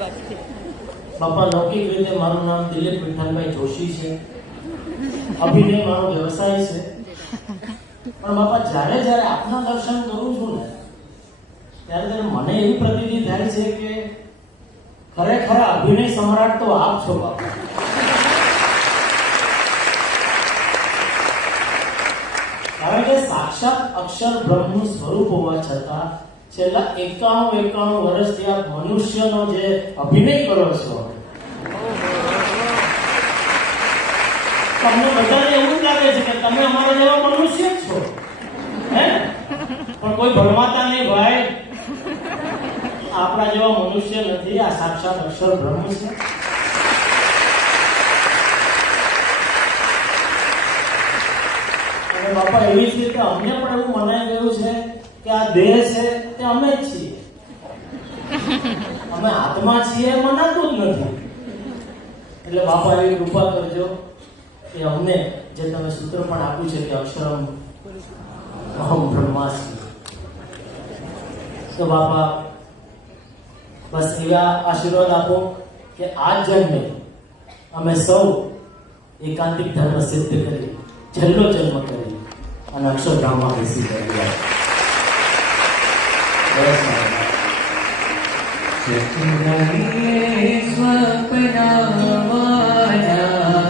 બાપા લૌકિક રીતે મારું નામ દિલીપ વિઠ્ઠલભાઈ જોશી છે, અભિનય મારો વ્યવસાય છે, પણ બાપા જ્યારે જ્યારે આપના દર્શન કરું છું ને ત્યારે ત્યારે મને એવી પ્રતીતિ થાય છે કે ખરેખર અભિનય સમ્રાટ તો આપ છો બાપા. કારણ કે સાક્ષાત અક્ષર બ્રહ્મનું સ્વરૂપ હોવા છતાં છેલ્લા 91 વર્ષથી આપ મનુષ્યનો જે અભિનય કરો છો, તમને બધાને એવું જ લાગે છે કે તમે અમારા જેવા મનુષ્ય જ છો, હે? પણ કોઈ ભરમાતા નહીં ભાઈ, આપણા જેવા મનુષ્ય નથી, આ સાક્ષાત અક્ષર બ્રહ્મ છે. અને બાપા એવી જ રીતે અમને પણ એવું મનાઈ ગયું છે કે આ દેહ છે તે અમે જ છીએ, અમે આત્મા છીએ મનાતું જ નથી. એટલે બાપા એવી કૃપા કરજો કે અમને જે તમે સૂત્ર પણ આપ્યું છે કે અક્ષરમ અહમ બ્રહ્માસ્મિ, તો બાપા બસ એવા આશીર્વાદ આપો કે આ જન્મે અમે સૌ એકાંતિક ધર્મ સિદ્ધ કરી છેલ્લો જન્મ કરી અને અક્ષરધામમાં બેસી ગયા. સ્વપ્ના